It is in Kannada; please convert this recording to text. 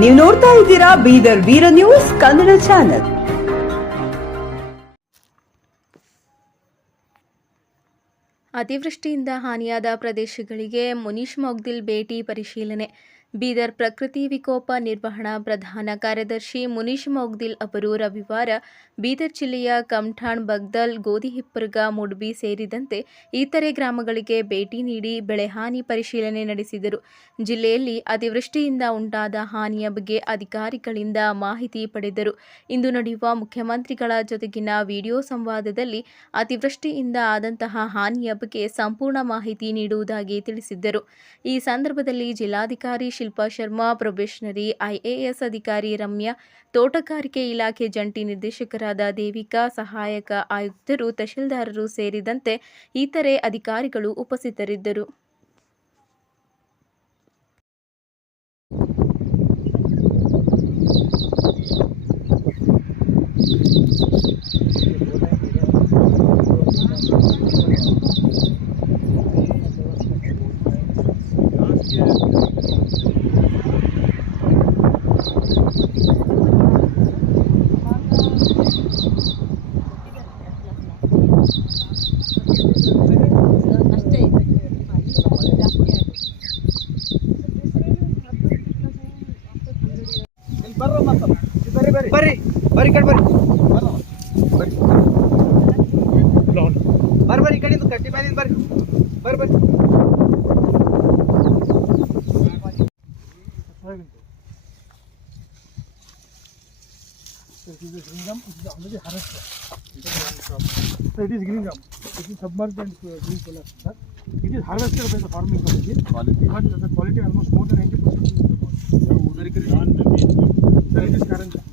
ನೀವು ನೋಡ್ತಾ ಇದ್ದೀರಾ ಬೀದರ್ ವೀರ ನ್ಯೂಸ್ ಕನ್ನಡ ಚಾನೆಲ್. ಅತಿವೃಷ್ಟಿಯಿಂದ ಹಾನಿಯಾದ ಪ್ರದೇಶಗಳಿಗೆ ಮುನೀಶ್ ಮೊಗ್ದಿಲ್ ಭೇಟಿ ಪರಿಶೀಲನೆ. ಬೀದರ್ ಪ್ರಕೃತಿ ವಿಕೋಪ ನಿರ್ವಹಣಾ ಪ್ರಧಾನ ಕಾರ್ಯದರ್ಶಿ ಮುನೀಶ್ ಮೊಗ್ದಿಲ್ ಅವರು ರವಿವಾರ ಬೀದರ್ ಜಿಲ್ಲೆಯ ಕಮಠಾಣ್, ಬಗ್ದಲ್, ಗೋದಿಹಿಪ್ಪರಗ, ಮುಡ್ಬಿ ಸೇರಿದಂತೆ ಇತರೆ ಗ್ರಾಮಗಳಿಗೆ ಭೇಟಿ ನೀಡಿ ಬೆಳೆ ಹಾನಿ ಪರಿಶೀಲನೆ ನಡೆಸಿದರು. ಜಿಲ್ಲೆಯಲ್ಲಿ ಅತಿವೃಷ್ಟಿಯಿಂದ ಉಂಟಾದ ಹಾನಿಯ ಬಗ್ಗೆ ಅಧಿಕಾರಿಗಳಿಂದ ಮಾಹಿತಿ ಪಡೆದರು. ಇಂದು ನಡೆಯುವ ಮುಖ್ಯಮಂತ್ರಿಗಳ ಜೊತೆಗಿನ ವಿಡಿಯೋ ಸಂವಾದದಲ್ಲಿ ಅತಿವೃಷ್ಟಿಯಿಂದ ಆದಂತಹ ಹಾನಿಯ ಬಗ್ಗೆ ಸಂಪೂರ್ಣ ಮಾಹಿತಿ ನೀಡುವುದಾಗಿ ತಿಳಿಸಿದ್ದರು. ಈ ಸಂದರ್ಭದಲ್ಲಿ ಜಿಲ್ಲಾಧಿಕಾರಿ ಶಿಲ್ಪಾ ಶರ್ಮಾ, ಪ್ರೊಬೇಷನರಿ ಐಎಎಸ್ ಅಧಿಕಾರಿ ರಮ್ಯಾ, ತೋಟಗಾರಿಕೆ ಇಲಾಖೆ ಜಂಟಿ ನಿರ್ದೇಶಕರಾದ ದೇವಿಕಾ, ಸಹಾಯಕ ಆಯುಕ್ತರು, ತಹಶೀಲ್ದಾರರು ಸೇರಿದಂತೆ ಇತರೆ ಅಧಿಕಾರಿಗಳು ಉಪಸ್ಥಿತರಿದ್ದರು. ಬರ್ರಿ ಕಡೆ ಬರ್ರಿ ಈ ಕಡೆಯಿಂದ ಕಟ್ಟಿ ಮೇಲಿಂದ ಬರ್ರಿ It is green gum. It is already harvested. So it is green gum. It is submerged and green color. It is harvested by the farming company. But the quality almost more than 90% is the quality. So it is current.